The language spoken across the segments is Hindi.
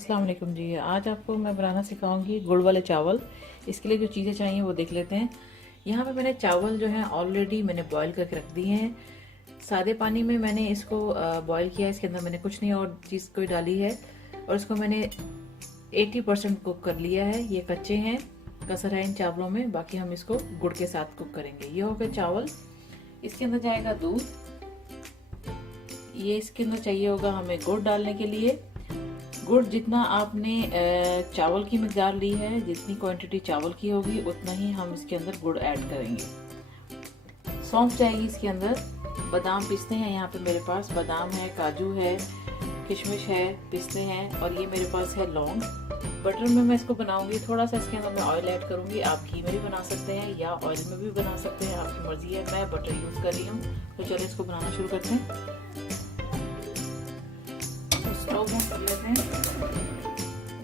अस्सलाम वालेकुम जी। आज आपको मैं बनाना सिखाऊंगी गुड़ वाले चावल। इसके लिए जो चीज़ें चाहिए वो देख लेते हैं। यहाँ पे मैंने चावल जो है ऑलरेडी मैंने बॉईल करके रख दिए हैं। सादे पानी में मैंने इसको बॉईल किया। इसके अंदर मैंने कुछ नहीं और चीज़ कोई डाली है और इसको मैंने 80% कुक कर लिया है। ये कच्चे हैं, कसर है इन चावलों में। बाकी हम इसको गुड़ के साथ कुक करेंगे। ये हो गए चावल। इसके अंदर जाएगा दूध। ये इसके अंदर चाहिए होगा हमें गुड़ डालने के लिए। गुड़ जितना आपने चावल की मिकदार ली है, जितनी क्वांटिटी चावल की होगी उतना ही हम इसके अंदर गुड़ ऐड करेंगे। सौंफ जाएगी इसके अंदर। बादाम पिस्ते हैं यहाँ पे मेरे पास। बादाम है, काजू है, किशमिश है, पिस्ते हैं और ये मेरे पास है लौंग। बटर में मैं इसको बनाऊंगी। थोड़ा सा इसके अंदर मैं ऑयल ऐड करूंगी। आप घी में भी बना सकते हैं या ऑयल में भी बना सकते हैं, आपकी मर्जी है। मैं बटर यूज कर रही हूँ। तो चलो इसको बनाना शुरू करते हैं। स्टोव ऑन कर लेते हैं।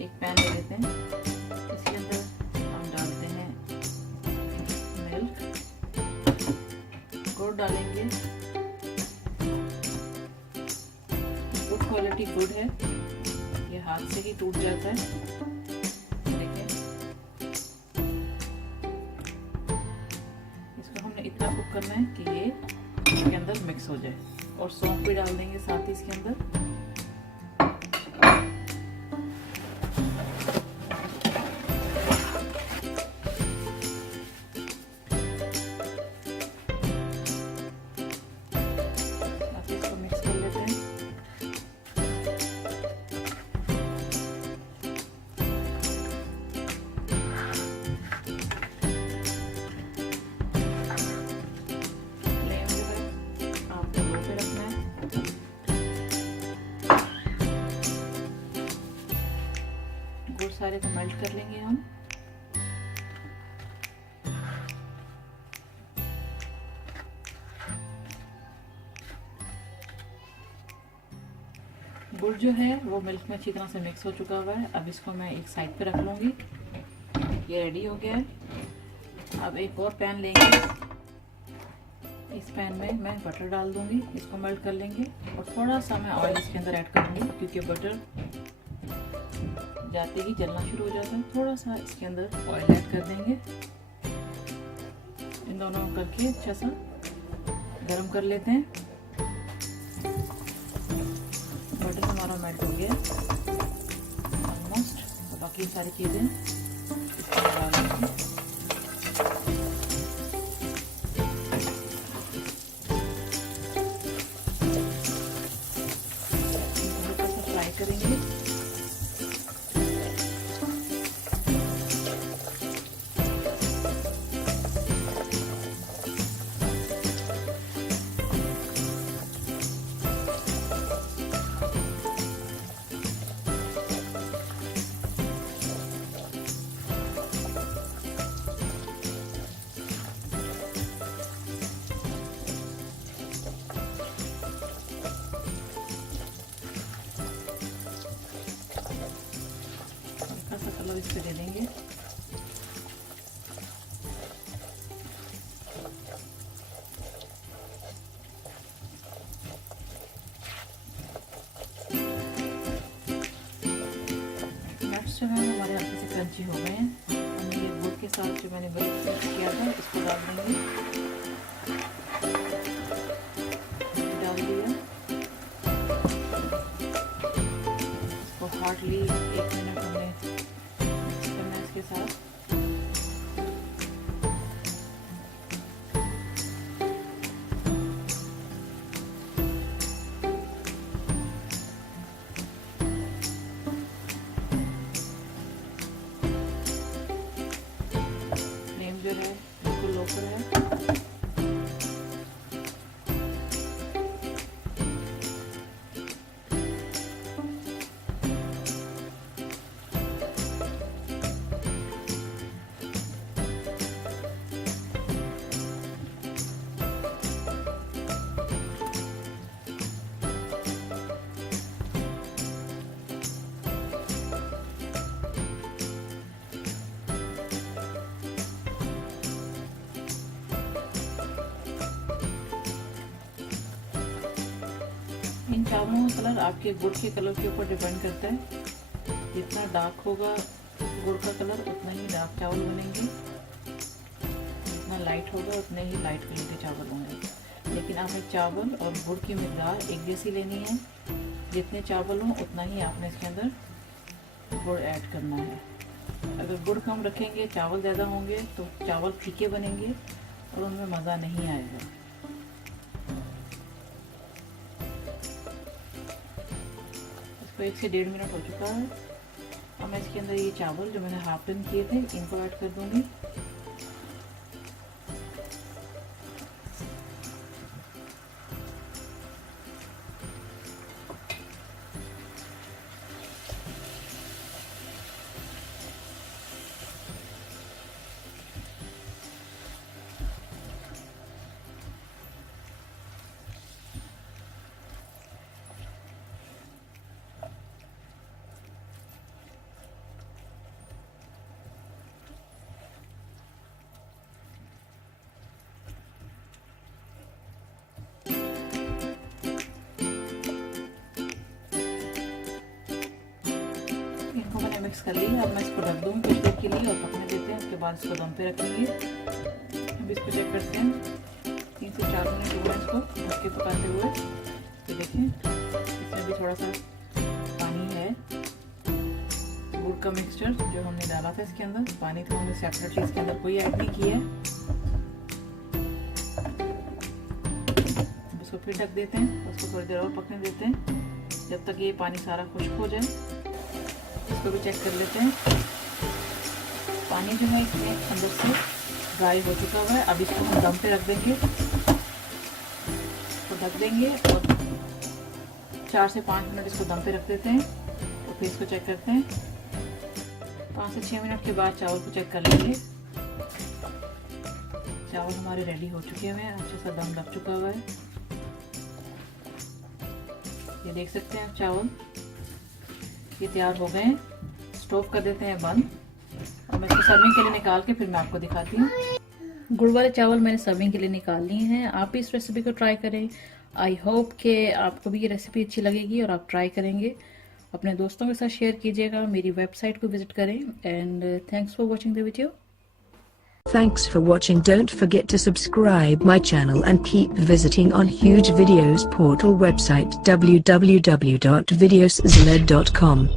एक पैन ले लेते हैं। इसके अंदर हम डालते हैं मिल्क, गुड़ डालेंगे। गुड क्वालिटी गुड़ है, ये हाथ से ही टूट जाता है। देखें, इसको हमने इतना कुक करना है कि ये इसके अंदर मिक्स हो जाए। और सौंफ भी डाल देंगे साथ ही इसके अंदर। गुड़ सारे को मेल्ट कर लेंगे हम। गुड़ जो है वो मिल्क में अच्छी तरह से मिक्स हो चुका हुआ है। अब इसको मैं एक साइड पे रख लूंगी। ये रेडी हो गया है। अब एक और पैन लेंगे। इस पैन में मैं बटर डाल दूंगी। इसको मेल्ट कर लेंगे और थोड़ा सा मैं ऑयल इसके अंदर ऐड करूंगी क्योंकि बटर जाते ही जलना शुरू हो जाता है। थोड़ा सा इसके अंदर ऑयल ऐड कर देंगे। इन दोनों करके अच्छा सा गरम कर लेते हैं। बटर हमारा मेल्ट हो गया ऑलमोस्ट। तो बाकी सारी चीज़ें इसमें डाल देंगे। हल्का सा फ्राई करेंगे। कलर इस पे दे देंगे। नट्स जो है हमारे हल्के से क्रंची हो गए हैं। हम ये गुड़ के साथ जो मैंने मिक्स किया था इसको डाल देंगे। डाल दिया। इसको हार्डली 1 मिनट हमने करना इसके साथ। फ्लेम जो है बिल्कुल लो पर है। इन चावलों का कलर आपके गुड़ के कलर के ऊपर डिपेंड करता है। जितना डार्क होगा गुड़ का कलर उतना ही डार्क चावल बनेंगे, जितना लाइट होगा उतने ही लाइट कलर के चावल बनेंगे। लेकिन आपने चावल और गुड़ की मिकदार एक जैसी लेनी है, जितने चावल हों उतना ही आपने इसके अंदर गुड़ ऐड करना है। अगर गुड़ कम रखेंगे, चावल ज़्यादा होंगे तो चावल फीके बनेंगे और उनमें मज़ा नहीं आएगा। इसको 1 से 1.5 मिनट हो चुका है। अब मैं इसके अंदर ये चावल जो मैंने हाफ डन किए थे इनको ऐड कर दूंगी। इनको मैंने मिक्स कर लिया। अब मैं इसको ढक दूँगी कुछ देर के लिए और पकने देते हैं। उसके बाद इसको दम पे रखेंगे। अब इसको चेक करते हैं, 3 से 4 मिनट हुआ इसको ढक के पकाते हुए। तो देखें इसमें भी थोड़ा सा पानी है, गुड़ का मिक्सचर जो हमने डाला था इसके अंदर, पानी तो हमने सेपरेटली इसके अंदर कोई ऐड नहीं किया है। इसको फिर ढक देते हैं, उसको थोड़ी देर और पकने देते हैं जब तक ये पानी सारा खुश्क हो जाए। इसको भी चेक कर लेते हैं। पानी जो है इसमें अंदर से ड्राई हो चुका हुआ है। अब इसको हम दम पे रख देंगे, तो ढक देंगे और 4 से 5 मिनट इसको दम पे रख देते हैं। तो फिर इसको चेक करते हैं। 5 से 6 मिनट के बाद चावल को चेक कर लेंगे। चावल हमारे रेडी हो चुके हुए हैं, अच्छा सा दम लग चुका हुआ है। ये देख सकते हैं आप चावल ये तैयार हो गए हैं। स्टोव कर देते हैं बंद और मैं इसको सर्विंग के लिए निकाल के फिर मैं आपको दिखाती हूँ। गुड़ वाले चावल मैंने सर्विंग के लिए निकाल लिए हैं। आप भी इस रेसिपी को ट्राई करें। आई होप कि आपको भी ये रेसिपी अच्छी लगेगी और आप ट्राई करेंगे। अपने दोस्तों के साथ शेयर कीजिएगा। मेरी वेबसाइट को विजिट करें। And thanks for watching the video. Thanks for watching. Don't forget to subscribe my channel and keep visiting on Huge Videos portal website www.videoszled.com.